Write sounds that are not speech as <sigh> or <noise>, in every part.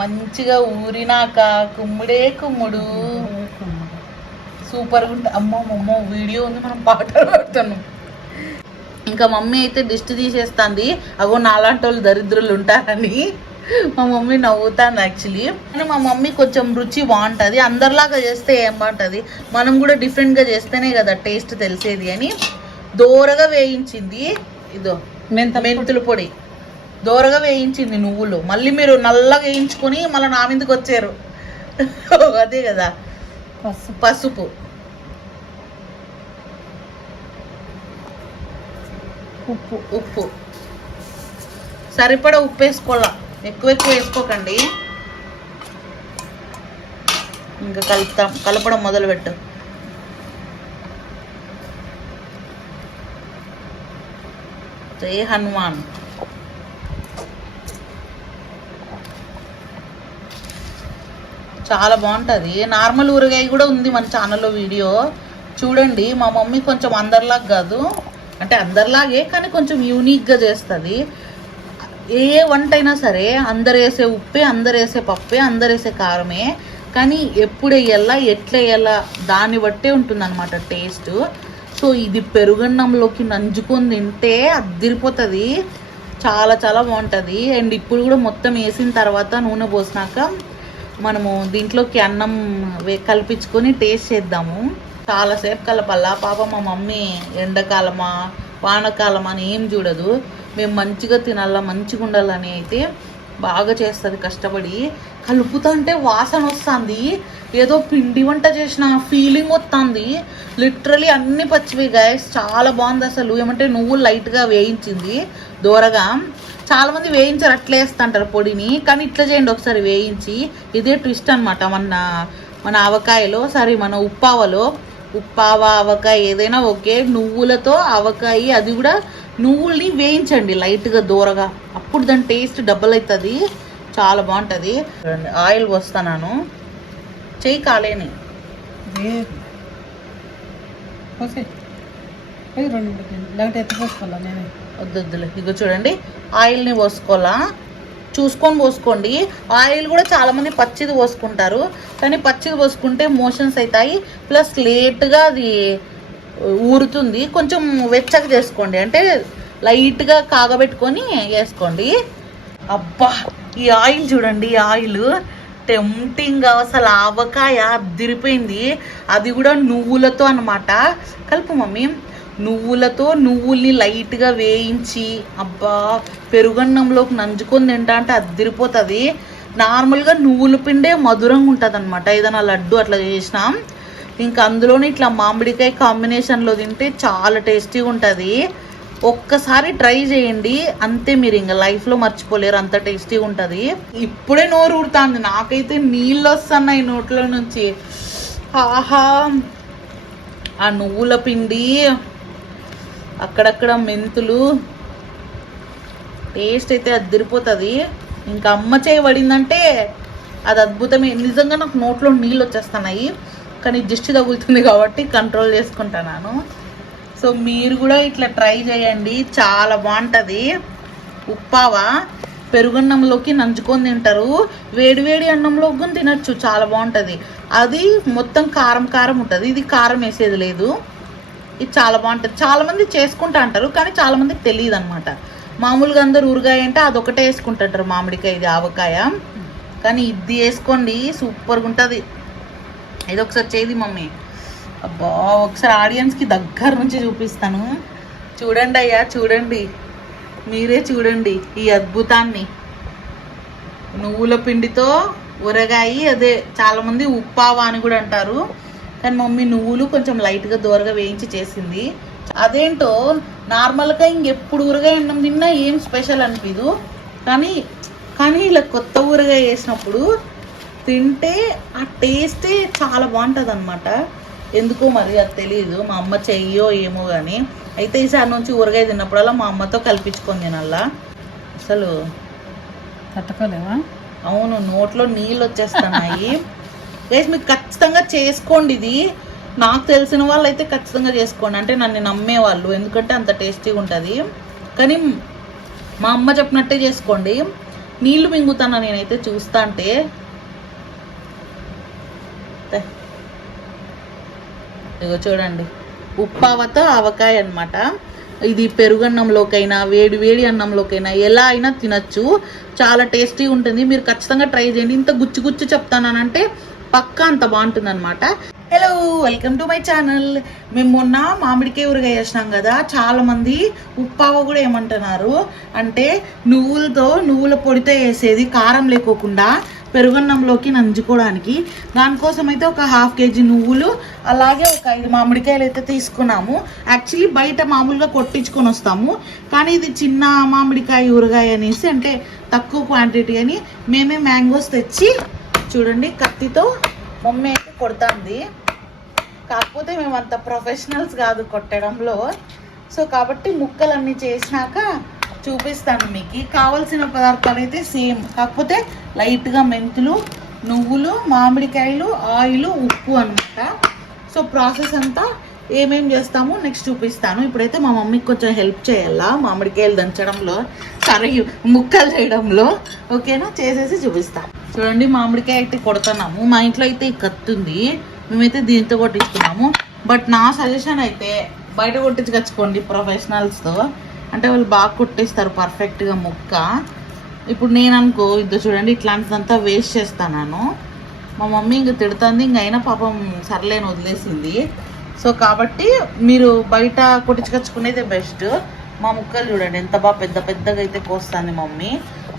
మంచిగా ఊరినాక కుమ్ముడే కుమ్ముడు. సూపర్గా ఉంటుంది అమ్మో అమ్మో వీడియో ఉంది మనం పాటలు పాడుతున్నాం. ఇంకా మమ్మీ అయితే దిష్టి తీసేస్తుంది. అగో నాలాంటి వాళ్ళు దరిద్రులు ఉంటారని మా మమ్మీ నవ్వుతాను యాక్చువల్లీ కానీ మా మమ్మీ కొంచెం రుచి బాగుంటుంది. అందరిలాగా చేస్తే ఏం బాగుంటుంది? మనం కూడా డిఫరెంట్గా చేస్తేనే కదా టేస్ట్ తెలిసేది అని దోరగా వేయించింది. ఇదో మెంత మెంతుల పొడి. దోరగా వేయించింది నువ్వులు. మళ్ళీ మీరు నల్లగా వేయించుకొని మళ్ళీ నా మీదకి వచ్చారు. <laughs> అదే కదా. పసుపు. ఉప్పు ఉప్పు. సరిపడా ఉప్పు వేసుకోవాలా? ఎక్కువ ఎక్కువ వేసుకోకండి. ఇంకా కలుపుతాం. కలపడం మొదలు పెట్టు జై హనుమాన్. చాలా బాగుంటుంది. నార్మల్ ఊరగాయ కూడా ఉంది మన ఛానల్లో వీడియో. చూడండి మా మమ్మీ కొంచెం అందరిలాగా కాదు. అంటే అందరిలాగే కానీ కొంచెం యూనిక్గా చేస్తుంది. ఏ వంట అయినా సరే అందరు వేసే ఉప్పే అందరు వేసే పప్పే అందరు వేసే కారమే. కానీ ఎప్పుడు వేయాలా ఎట్లా వేయాలా దాన్ని బట్టే ఉంటుందన్నమాట టేస్ట్. సో ఇది పెరుగన్నంలోకి నంజుకొని తింటే అద్దిరిపోతుంది. చాలా చాలా బాగుంటుంది. అండ్ ఇప్పుడు కూడా మొత్తం వేసిన తర్వాత నూనె పోసినాక మనము దీంట్లోకి అన్నం వే- కల్పించుకొని టేస్ట్ చేద్దాము. చాలాసేపు కలపాలా? పాప మా మమ్మీ ఎండాకాలమా వానకాలమా అని ఏం చూడదు. మేము మంచిగా తినాలా మంచిగా ఉండాలని అయితే బాగా చేస్తుంది కష్టపడి. కలుపుతుంటే వాసన వస్తుంది. ఏదో పిండి వంట చేసిన ఫీలింగ్ వస్తుంది. లిటరలీ అన్ని పచ్చివి గాయస్. చాలా బాగుంది అసలు. ఏమంటే నువ్వు లైట్గా వేయించింది. దూరగా. చాలా మంది వేయించారు అట్లా వేస్తుంటారు పొడిని. కానీ ఇట్లా చేయండి ఒకసారి వేయించి. ఇదే ట్విస్ట్ అనమాట మన మన ఆవకాయలో సారీ మన ఉప్పావలో. ఉప్పావ ఆవకాయ ఏదైనా ఓకే నువ్వులతో ఆవకాయ అది కూడా నువ్వుల్ని వేయించండి లైట్గా దూరగా. అప్పుడు దాని టేస్ట్ డబల్ అవుతుంది చాలా బాగుంటుంది. ఆయిల్ పోస్తాను చెయ్యి కాలేని. రెండు లేకపోతే ఎత్తి పోసుకోవాలా నేనే? వద్దులే ఇగో చూడండి ఆయిల్ని పోసుకోవాలా? చూసుకొని పోసుకోండి. ఆయిల్ కూడా చాలామంది పచ్చిది పోసుకుంటారు. కానీ పచ్చిది పోసుకుంటే మోషన్స్ అవుతాయి ప్లస్ లేట్గా అది ఊరుతుంది. కొంచెం వెచ్చగా చేసుకోండి. అంటే లైట్గా కాగబెట్టుకొని వేసుకోండి. అబ్బా ఈ ఆయిల్ చూడండి ఆయిల్. టెంప్టింగ్ అసలు ఆవకాయ అదిరిపోయింది అది కూడా నువ్వులతో అన్నమాట. కలుపు మమ్మీ. నువ్వులతో నువ్వుల్ని లైట్గా వేయించి అబ్బా పెరుగన్నంలోకి నంజుకొని తింటా అంటే అద్దిరిపోతుంది నార్మల్గా నువ్వుల పిండే మధురంగా ఉంటుంది అనమాట ఏదైనా లడ్డు అట్లా చేసినాం. ఇంకా అందులోనే ఇట్లా మామిడికాయ కాంబినేషన్లో తింటే చాలా టేస్టీగా ఉంటుంది. ఒక్కసారి ట్రై చేయండి. అంతే మీరు ఇంకా లైఫ్లో మర్చిపోలేరు. అంత టేస్టీగా ఉంటుంది. ఇప్పుడే నోరు ఊరుతుంది. నాకైతే నీళ్ళు వస్తున్నాయి నోట్లో నుంచి. ఆహా! ఆ నువ్వుల పిండి అక్కడక్కడ మెంతులు. టేస్ట్ అయితే అదిరిపోతుంది. ఇంకా అమ్మ చేయి పడిందంటే అది అద్భుతమే. నిజంగా నాకు నోట్లో నీళ్ళు వచ్చేస్తున్నాయి. కానీ దిష్టి తగులుతుంది కాబట్టి కంట్రోల్ చేసుకుంటున్నాను సో మీరు కూడా ఇట్లా ట్రై చేయండి. చాలా బాగుంటుంది. ఉప్పావా? పెరుగన్నంలోకి నంచుకొని తింటారు. వేడివేడి అన్నంలో కూడా తినచ్చు. చాలా బాగుంటుంది. అది మొత్తం కారం కారం ఉంటుంది. ఇది కారం వేసేది లేదు. ఇది చాలా బాగుంటుంది. చాలా మంది చేసుకుంటా అంటారు కానీ చాలా మందికి తెలియదు అనమాట మామూలుగా అందరు ఊరగాయ అంటే అదొకటే వేసుకుంటుంటారు మామిడికాయ ఇది ఆవకాయ. కానీ ఇది వేసుకోండి సూపర్గా ఉంటుంది ఇది ఒకసారి చేది మమ్మీ. అబ్బా ఒకసారి ఆడియన్స్కి దగ్గర నుంచి చూపిస్తాను. చూడండి అయ్యా చూడండి. మీరే చూడండి ఈ అద్భుతాన్ని. నువ్వుల పిండితో ఊరగాయి అదే చాలామంది ఉప్పావా అని కూడా అంటారు. కానీ మమ్మీ నువ్వులు కొంచెం లైట్గా దూరగా వేయించి చేసింది. అదేంటో నార్మల్గా ఇంకెప్పుడు ఊరగాయ అన్నం తిన్నా ఏం స్పెషల్ అనిపించదు కానీ కానీ ఇలా కొత్త ఊరగాయ వేసినప్పుడు తింటే ఆ టేస్టే చాలా బాగుంటుంది అనమాట ఎందుకో మరి అది తెలియదు మా అమ్మ చెయ్యో ఏమో కానీ అయితే ఈసారి నుంచి ఊరగాయ తిన్నప్పుడల్లా మా అమ్మతో కల్పించుకొని తినల్లా అసలు తట్టుకోలేవా? అవును నోట్లో నీళ్ళు వచ్చేస్తున్నాయి. గైస్ మీకు ఖచ్చితంగా చేసుకోండి ఇది. నాకు తెలిసిన వాళ్ళు అయితే ఖచ్చితంగా చేసుకోండి. అంటే నన్ను నమ్మేవాళ్ళు. ఎందుకంటే అంత టేస్టీగా ఉంటుంది. కానీ మా అమ్మ చెప్పినట్టే చేసుకోండి. నీళ్ళు మింగుతానా నేనైతే చూస్తా అంటే. ఇగో చూడండి. ఉప్పావతో ఆవకాయ అన్నమాట. ఇది పెరుగన్నంలోకైనా వేడి వేడి అన్నంలోకైనా ఎలా అయినా తినచ్చు. చాలా టేస్టీ ఉంటుంది. మీరు ఖచ్చితంగా ట్రై చేయండి. ఇంత గుచ్చి గుచ్చి చెప్తానంటే పక్కా అంత బాగుంటుంది అనమాట hello welcome to my channel మేము మొన్న మామిడికాయ ఊరగాయ వేసినాం కదా చాలామంది ఉప్పావ కూడా ఏమంటున్నారు అంటే నువ్వులతో నువ్వుల పొడితో వేసేది కారం లేకోకుండా పెరుగన్నంలోకి నంజుకోవడానికి. దానికోసం అయితే ఒక హాఫ్ కేజీ నువ్వులు అలాగే ఒక ఐదు మామిడికాయలు అయితే తీసుకున్నాము. యాక్చువల్లీ బయట మామూలుగా కొట్టించుకొని వస్తాము. కానీ ఇది చిన్న మామిడికాయ ఊరగాయ అనేసి అంటే తక్కువ క్వాంటిటీ అని మేమే మ్యాంగోస్ తెచ్చి చూడండి కత్తితో మమ్మీ అయితే కొడుతుంది. కాకపోతే మేము అంత ప్రొఫెషనల్స్ కాదు కొట్టడంలో. సో కాబట్టి ముక్కలన్నీ చేసినాక చూపిస్తాను మీకు. కావలసిన పదార్థాలు అయితే సేమ్. కాకపోతే లైట్గా మెంతులు నువ్వులు మామిడికాయలు ఆయిల్ ఉప్పు అనమాట సో ప్రాసెస్ అంతా ఏమేం చేస్తామో నెక్స్ట్ చూపిస్తాను. ఇప్పుడైతే మా మమ్మీకి కొంచెం హెల్ప్ చేయాలా? మామిడికాయలు దంచడంలో సరే ముక్కలు చేయడంలో. ఓకేనా? చేసేసి చూపిస్తాను. చూడండి మామిడికాయ అయితే కొడుతున్నాము. మా ఇంట్లో అయితే ఈ కత్తి ఉంది. మేమైతే దీంతో కొట్టించుకున్నాము. బట్ నా సజెషన్ అయితే బయట కొట్టించుకొచ్చుకోండి ప్రొఫెషనల్స్తో అంటే వాళ్ళు బాగా కొట్టేస్తారు పర్ఫెక్ట్గా ముక్క. ఇప్పుడు నేను అనుకో ఇద్దరు చూడండి ఇట్లాంటిదంతా వేస్ట్ చేస్తాను మా మమ్మీ ఇంక తిడుతుంది ఇంక అయినా పాపం సర్లేని వదిలేసింది. సో కాబట్టి మీరు బయట కొట్టించుకొచ్చుకునేదే బెస్ట్ మా ముక్కలు చూడండి ఎంత బాగా పెద్ద పెద్దగా అయితే కోస్తుంది మమ్మీ.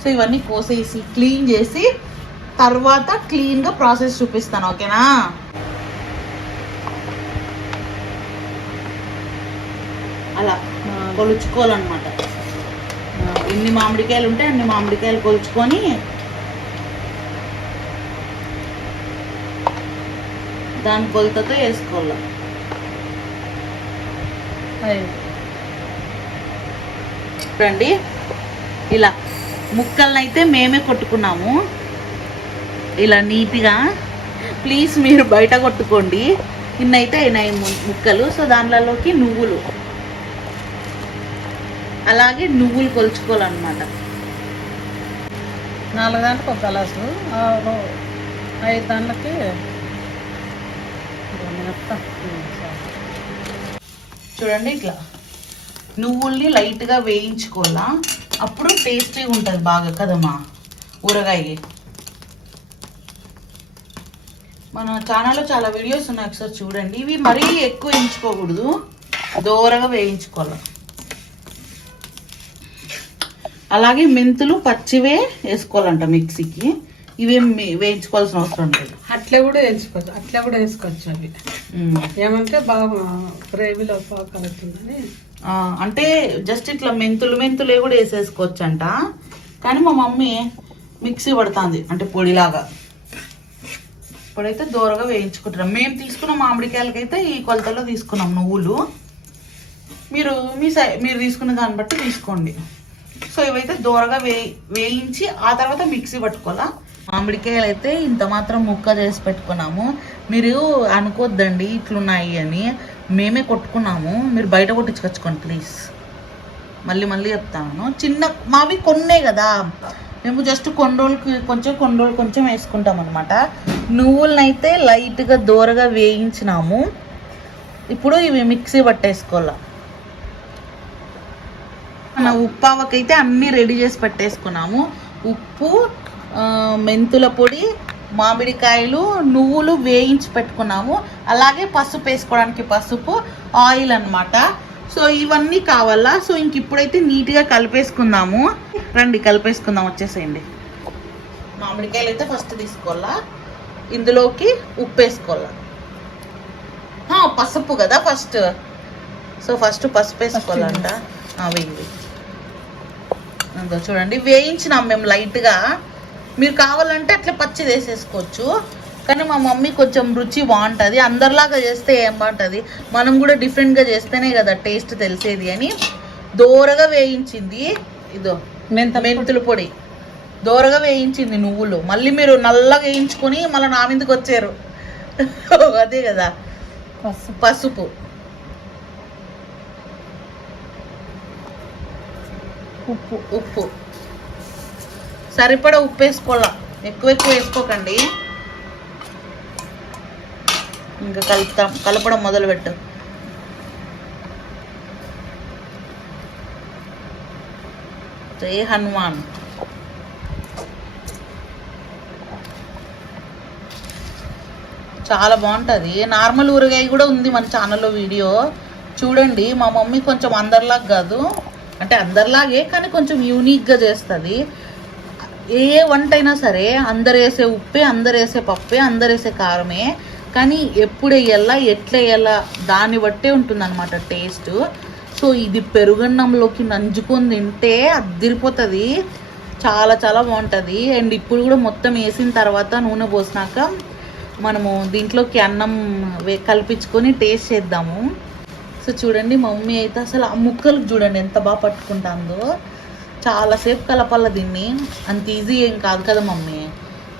సో ఇవన్నీ కోసేసి క్లీన్ చేసి తర్వాత క్లీన్గా ప్రాసెస్ చూపిస్తాను ఓకేనా? అలా కొలుచుకోవాలన్నమాట. ఎన్ని మామిడికాయలు ఉంటే అన్ని మామిడికాయలు కొలుచుకొని దాని కొలతతో వేసుకోవాలి. చూడండి ఇలా ముక్కల్ని అయితే మేమే కొట్టుకున్నాము. ఇలా నీట్గా. ప్లీజ్ మీరు బయట కొట్టుకోండి. ఇన్నైతే అయినాయి ముక్కలు. సో దాంట్లోకి నువ్వులు. అలాగే నువ్వులు కొలుచుకోవాలన్నమాట. నాలుగు దాంట్లకు ఒక గ్లాసు. ఐదు దాంట్లకి చూడండి ఇట్లా. నువ్వుల్ని లైట్గా వేయించుకోవాలా? అప్పుడు టేస్టీగా ఉంటుంది బాగా కదమ్మా. ఊరగాయ మన ఛానల్లో చాలా వీడియోస్ ఉన్నాయి ఒకసారి చూడండి. ఇవి మరీ ఎక్కువ వేయించుకోకూడదు దోరగా వేయించుకోవాలి. అలాగే మెంతులు పచ్చివే వేసుకోవాలంట మిక్సీకి. ఇవేం వేయించుకోవాల్సిన అవసరం లేదు. అట్లా కూడా వేసుకోవచ్చు అట్లా కూడా వేసుకోవచ్చు అవి. ఏమంటే బాగా గ్రేవీలో బాగా కలుగుతుందని అంటే జస్ట్ ఇట్లా మెంతులు మెంతులే కూడా వేసేసుకోవచ్చు అంట కానీ మా మమ్మీ మిక్సీ పడుతుంది. అంటే పొడిలాగా. ఇప్పుడైతే దూరగా వేయించుకుంటున్నాం. మేము తీసుకున్న మామిడికాయలకైతే ఈ కొలతలో తీసుకున్నాం నువ్వులు. మీరు మీ సై మీరు తీసుకున్న దాన్ని బట్టి తీసుకోండి. సో ఇవైతే దూరగా వే వేయించి ఆ తర్వాత మిక్సీ పట్టుకోవాలా? మామిడికాయలు అయితే ఇంత మాత్రం ముక్క చేసి పెట్టుకున్నాము. మీరు అనుకోద్దండి ఇట్లున్నాయి అని. మేమే కొట్టుకున్నాము. మీరు బయట కొట్టించుకొచ్చుకోండి ప్లీజ్. మళ్ళీ మళ్ళీ చెప్తాను. చిన్న మావి కొన్నే కదా. మేము జస్ట్ కొన్ని రోజులకి కొంచెం కొన్ని రోజులు కొంచెం వేసుకుంటాం అనమాట నువ్వులనైతే లైట్గా దూరగా వేయించినాము. ఇప్పుడు ఇవి మిక్సీ పట్టేసుకోవాలి. మన ఉప్పావకైతే అన్నీ రెడీ చేసి పెట్టేసుకున్నాము. ఉప్పు మెంతుల పొడి మామిడికాయలు నువ్వులు వేయించి పెట్టుకున్నాము. అలాగే పసుపు వేసుకోవడానికి పసుపు ఆయిల్ అన్నమాట. సో ఇవన్నీ కావాలా? సో ఇంక ఇప్పుడైతే నీట్గా కలిపేసుకుందాము. రండి కలిపేసుకుందాం వచ్చేసేయండి. మామిడికాయలు అయితే ఫస్ట్ తీసుకోవాలా? ఇందులోకి ఉప్పు వేసుకోవాలా పసుపు కదా ఫస్ట్ సో ఫస్ట్ పసుపు వేసుకోవాలంట వెయ్యి చూడండి వేయించినాం మేము లైట్గా. మీరు కావాలంటే అట్లా పచ్చిది వేసేసుకోవచ్చు. కానీ మా మమ్మీ కొంచెం రుచి బాగుంటుంది. అందరిలాగా చేస్తే ఏం బాగుంటుంది? మనం కూడా డిఫరెంట్గా చేస్తేనే కదా టేస్ట్ తెలిసేది అని దోరగా వేయించింది. ఇదో మెంత మెంతుల పొడి. దోరగా వేయించింది నువ్వులు. మళ్ళీ మీరు నల్లగా వేయించుకొని మళ్ళీ నా మీదకి వచ్చారు. <laughs> అదే కదా. పసుపు. ఉప్పు ఉప్పు. సరిపడా ఉప్పు వేసుకోవాలా? ఎక్కువ ఎక్కువ వేసుకోకండి. ఇంకా కలుపుతాం. కలపడం మొదలు పెట్టు జై హనుమాన్. చాలా బాగుంటుంది. నార్మల్ ఊరగాయ కూడా ఉంది మన ఛానల్లో వీడియో. చూడండి మా మమ్మీ కొంచెం అందరిలాగా కాదు. అంటే అందరిలాగే కానీ కొంచెం యూనిక్గా చేస్తుంది. ఏ వంట అయినా సరే అందరు వేసే ఉప్పే అందరు వేసే పప్పే అందరు వేసే కారమే. కానీ ఎప్పుడు వేయాలా ఎట్లా వేయాలా దాన్ని బట్టే ఉంటుంది అనమాట టేస్ట్. సో ఇది పెరుగన్నంలోకి నంజుకొని తింటే అదిరిపోతుంది చాలా చాలా బాగుంటుంది. అండ్ ఇప్పుడు కూడా మొత్తం వేసిన తర్వాత నూనె పోసినాక మనము దీంట్లోకి అన్నం వే- కల్పించుకొని టేస్ట్ చేద్దాము. సో చూడండి మా మమ్మీ అయితే అసలు ఆ ముక్కలు చూడండి ఎంత బాగా పట్టుకుంటుందో. చాలాసేపు కలపాల దీన్ని. అంత ఈజీ ఏం కాదు కదా మమ్మీ.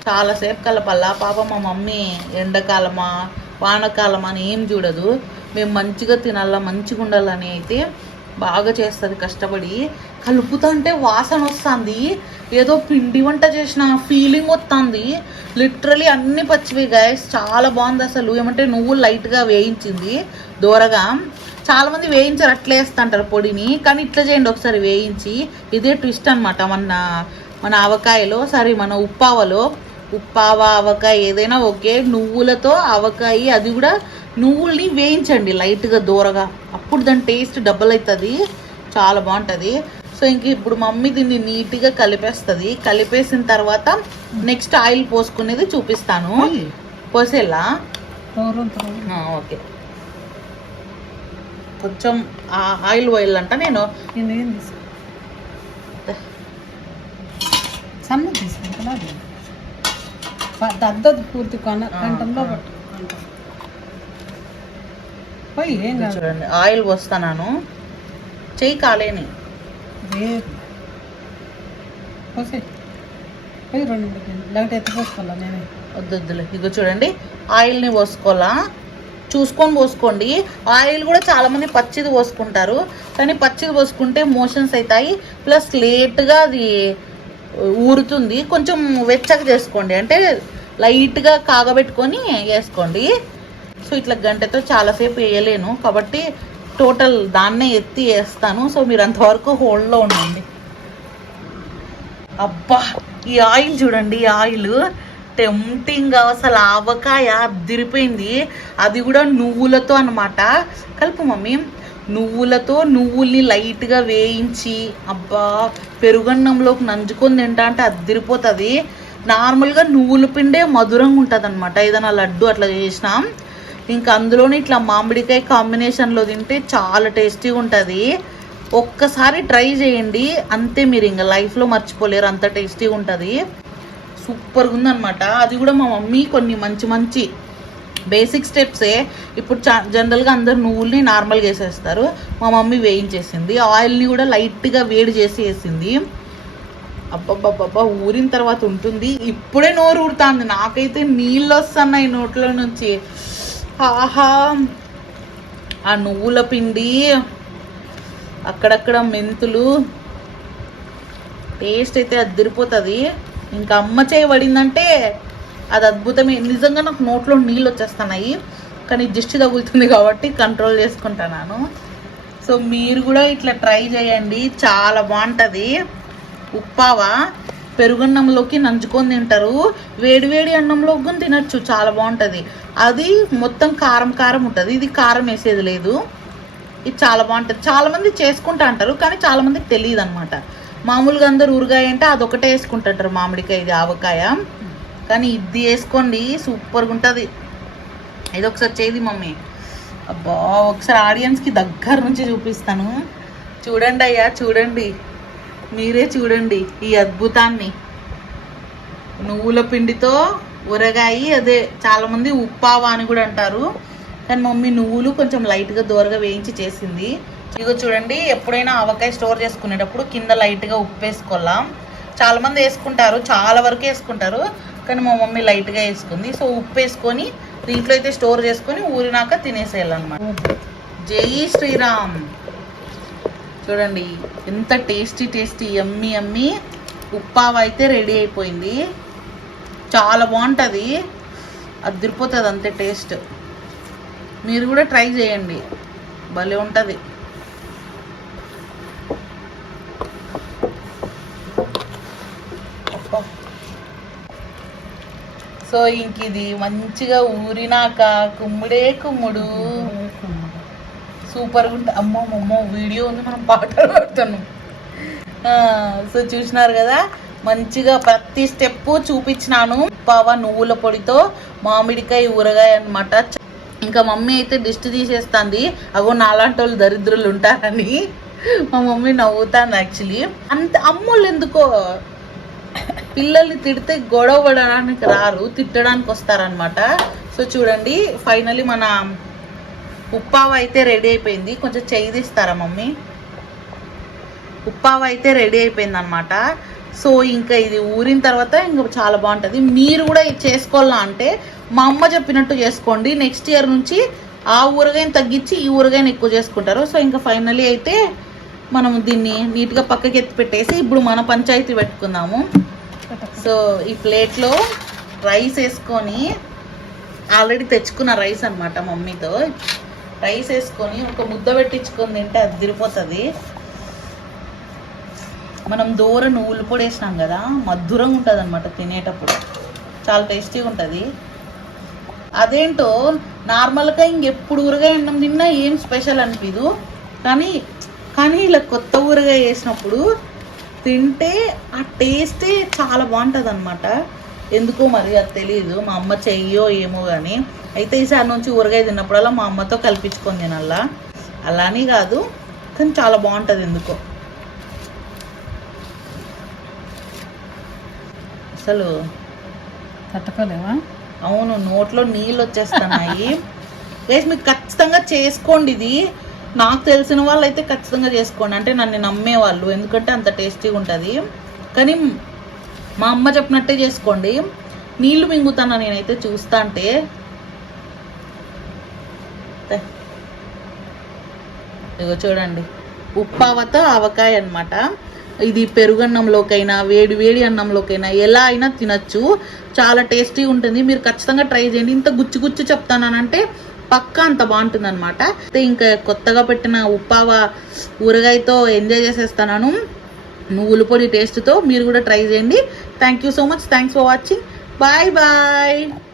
చాలాసేపు కలపల్ల. పాప మా మమ్మీ ఎండాకాలమా వానకాలమా అని ఏం చూడదు. మేము మంచిగా తినాలా మంచిగా ఉండాలని అయితే బాగా చేస్తుంది కష్టపడి. కలుపుతుంటే వాసన వస్తుంది. ఏదో పిండి వంట చేసిన ఫీలింగ్ వస్తుంది. లిటరలీ అన్ని పచ్చివి గాయస్ చాలా బాగుంది అసలు. ఏమంటే నువ్వు లైట్గా వేయించింది దూరగా. చాలామంది వేయించారు అట్లా వేస్తుంటారు పొడిని. కానీ ఇట్లా చేయండి ఒకసారి వేయించి. ఇదే ట్విస్ట్ అనమాట మన మన ఆవకాయలో సారీ మన ఉప్పావలో. ఉప్పావ ఆవకాయ ఏదైనా ఓకే నువ్వులతో ఆవకాయ అది కూడా నువ్వుల్ని వేయించండి లైట్గా దూరగా. అప్పుడు దాని టేస్ట్ డబల్ అవుతుంది చాలా బాగుంటుంది. సో ఇంక ఇప్పుడు మమ్మీ దీన్ని నీట్గా కలిపేస్తుంది. కలిపేసిన తర్వాత నెక్స్ట్ ఆయిల్ పోసుకునేది చూపిస్తాను. పోసేలా? ఓకే. కొంచెం ఆ ఆయిల్ పోయాలంట నేను. తీసుకుంటా దద్దది పూర్తి కొన. పోయి ఏం చూడండి ఆయిల్ పోస్తాను చెయ్యి కాలేని. పోసే పోయి రెండు మూడు గిన్నెలు. లేకపోతే ఎత్తి పోసుకోవాలా నేనే. వద్దు వద్దులే ఇగో చూడండి ఆయిల్ని పోసుకోవాలా. చూసుకొని పోసుకోండి. ఆయిల్ కూడా చాలా మంది పచ్చిది పోసుకుంటారు. కానీ పచ్చిది పోసుకుంటే మోషన్స్ అవుతాయి ప్లస్ లేట్గా అది ఊరుతుంది. కొంచెం వెచ్చగా చేసుకోండి. అంటే లైట్గా కాగబెట్టుకొని వేసుకోండి. సో ఇట్లా గంటతో చాలాసేపు వేయలేను. కాబట్టి టోటల్ దాన్నే ఎత్తి వేస్తాను. సో మీరు అంతవరకు హోల్డ్లో ఉండండి. అబ్బా! ఈ ఆయిల్ చూడండి ఈ ఆయిల్. టెంప్టింగ్ అసలు ఆవకాయ అదిరిపోయింది. అది కూడా నువ్వులతో అన్నమాట. కలుపు మమ్మీ. నువ్వులతో నువ్వుల్ని లైట్గా వేయించి అబ్బా పెరుగన్నంలోకి నంజుకొని తింటా అంటే అదిరిపోతుంది. నార్మల్గా నువ్వుల పిండే మధురంగా ఉంటుంది అనమాట ఏదైనా లడ్డు అట్లా చేసినాం. ఇంకా అందులోనే ఇట్లా మామిడికాయ కాంబినేషన్లో తింటే చాలా టేస్టీగా ఉంటుంది. ఒక్కసారి ట్రై చేయండి. అంతే మీరు ఇంకా లైఫ్లో మర్చిపోలేరు. అంత టేస్టీగా ఉంటుంది. సూపర్గా ఉందన్నమాట అది కూడా మా మమ్మీ కొన్ని మంచి మంచి బేసిక్ స్టెప్సే. ఇప్పుడు జనరల్గా అందరు నువ్వుల్ని నార్మల్గా వేసేస్తారు మా మమ్మీ వేయించేసింది. ఆయిల్ని కూడా లైట్గా వేడి చేసి వేసింది అబ్బబ్బబ్బబ్బా ఊరిన తర్వాత ఉంటుంది. ఇప్పుడే నోరు ఊరుతుంది. నాకైతే నీళ్ళు వస్తున్నాయి నోట్లో నుంచి. ఆహా! ఆ నువ్వుల పిండి అక్కడక్కడ మెంతులు. టేస్ట్ అయితే అదిరిపోతుంది. ఇంకా అమ్మ చేయబడిందంటే అది అద్భుతమే. నిజంగా నాకు నోట్లో నీళ్ళు వచ్చేస్తున్నాయి. కానీ దిష్టి తగులుతుంది కాబట్టి కంట్రోల్ చేసుకుంటున్నాను. సో మీరు కూడా ఇట్లా ట్రై చేయండి. చాలా బాగుంటుంది. ఉప్పావా? పెరుగన్నంలోకి నంచుకొని తింటారు. వేడి వేడి అన్నంలో కూడా తినచ్చు. చాలా బాగుంటుంది. అది మొత్తం కారం కారం ఉంటుంది. ఇది కారం వేసేది లేదు. ఇది చాలా బాగుంటుంది. చాలామంది చేసుకుంటా అంటారు. కానీ చాలామందికి తెలియదు అనమాట మామూలుగా అందరు ఊరగాయ అంటే అదొకటే వేసుకుంటుంటారు. మామిడికాయ ఇది ఆవకాయ. కానీ ఇది వేసుకోండి సూపర్గా ఉంటుంది ఇది ఒకసారి చేది మమ్మీ. అబ్బా ఒకసారి ఆడియన్స్కి దగ్గర నుంచి చూపిస్తాను. చూడండి అయ్యా చూడండి. మీరే చూడండి ఈ అద్భుతాన్ని. నువ్వుల పిండితో ఊరగాయి అదే చాలామంది ఉప్పావా అని కూడా అంటారు. కానీ మమ్మీ నువ్వులు కొంచెం లైట్గా దూరగా వేయించి చేసింది. ఇదిగో చూడండి ఎప్పుడైనా ఆవకాయ స్టోర్ చేసుకునేటప్పుడు కింద లైట్గా ఉప్పు వేసుకోవాలా చాలామంది వేసుకుంటారు చాలా వరకు వేసుకుంటారు. కానీ మా మమ్మీ లైట్గా వేసుకుంది. సో ఉప్పు వేసుకొని దీంట్లో అయితే స్టోర్ చేసుకొని ఊరినాక తినేసేయాలన్నమాట. జై శ్రీరామ్. చూడండి ఎంత టేస్టీ టేస్టీ ఎమ్మి ఎమ్మి ఉప్పావ అయితే రెడీ అయిపోయింది. చాలా బాగుంటుంది. అదిరిపోతుంది అంతే టేస్ట్. మీరు కూడా ట్రై చేయండి. భలే ఉంటుంది. సో ఇంక ఇది మంచిగా ఊరినాక కుమ్ముడే కుమ్ముడు. సూపర్గా ఉంటుంది అమ్మో అమ్మో వీడియో ఉంది మనం పాటలు పాడుతున్నాం. సో చూసినారు కదా మంచిగా ప్రతి స్టెప్ చూపించినాను. పావ నువ్వుల పొడితో మామిడికాయ ఊరగాయ అన్నమాట. ఇంకా మమ్మీ అయితే దిష్టి తీసేస్తుంది. అగో నాలాంటి వాళ్ళు దరిద్రులు ఉంటారని. మా మమ్మీ నవ్వుతాను యాక్చువల్లీ అంత అమ్మోళ్ళు ఎందుకో? పిల్లల్ని తిడితే గొడవ పడడానికి రారు తిట్టడానికి వస్తారనమాట సో చూడండి ఫైనలీ మన ఉప్పావ అయితే రెడీ అయిపోయింది. కొంచెం చెయ్యి తీస్తారా మమ్మీ? ఉప్పావ అయితే రెడీ అయిపోయింది అనమాట సో ఇంకా ఇది ఊరిన తర్వాత ఇంకా చాలా బాగుంటుంది. మీరు కూడా ఇది చేసుకోవాలా అంటే మా అమ్మ చెప్పినట్టు చేసుకోండి. నెక్స్ట్ ఇయర్ నుంచి ఆ ఊరగాయని తగ్గించి ఈ ఊరగాయని ఎక్కువ చేసుకుంటారు. సో ఇంకా ఫైనలీ అయితే మనం దీన్ని నీట్గా పక్కకి ఎత్తి పెట్టేసి ఇప్పుడు మన పంచాయతీ పెట్టుకుందాము. సో ఈ ప్లేట్లో రైస్ వేసుకొని ఆల్రెడీ తెచ్చుకున్న రైస్ అనమాట మమ్మీతో. రైస్ వేసుకొని ఒక ముద్ద పెట్టించుకొని తింటే అది తిరిపోతుంది. మనం దూర నువ్వులు పొడి వేసినాం కదా మధురంగా ఉంటుంది అనమాట తినేటప్పుడు. చాలా టేస్టీగా ఉంటుంది. అదేంటో నార్మల్గా ఇంకెప్పుడు ఊరగాయ అన్నం తిన్నా ఏం స్పెషల్ అనిపించదు కానీ కానీ ఇలా కొత్త ఊరగాయ వేసినప్పుడు తింటే ఆ టేస్టే చాలా బాగుంటుంది అనమాట ఎందుకో మరి అది తెలియదు మా అమ్మ చెయ్యో ఏమో కానీ అయితే ఈసారి నుంచి ఊరగాయ తిన్నప్పుడల్లా మా అమ్మతో కల్పించుకొని తినల్లా అలానే కాదు కానీ చాలా బాగుంటుంది ఎందుకో. అసలు తట్టుకోలేవా? అవును నోట్లో నీళ్ళు వచ్చేస్తున్నాయి. గైస్ మీకు ఖచ్చితంగా చేసుకోండి ఇది. నాకు తెలిసిన వాళ్ళు అయితే ఖచ్చితంగా చేసుకోండి. అంటే నన్ను నమ్మేవాళ్ళు. ఎందుకంటే అంత టేస్టీగా ఉంటుంది కానీ మా అమ్మ చెప్పినట్టే చేసుకోండి. నీళ్ళు మింగుతాను నేనైతే చూస్తా అంటే. ఇగో చూడండి. ఉప్పావతో ఆవకాయ అన్నమాట. ఇది పెరుగన్నంలోకైనా వేడి వేడి అన్నంలోకైనా ఎలా అయినా తినచ్చు. చాలా టేస్టీ ఉంటుంది. మీరు ఖచ్చితంగా ట్రై చేయండి. ఇంత గుచ్చి గుచ్చి చెప్తానంటే పక్కా అంత బాగుంటుంది అనమాట అయితే ఇంకా కొత్తగా పెట్టిన ఉప్పావ ఊరగాయతో ఎంజాయ్ చేసేస్తాను నువ్వుల పొడి టేస్ట్తో మీరు కూడా ట్రై చేయండి. Thank you so much thanks for watching bye bye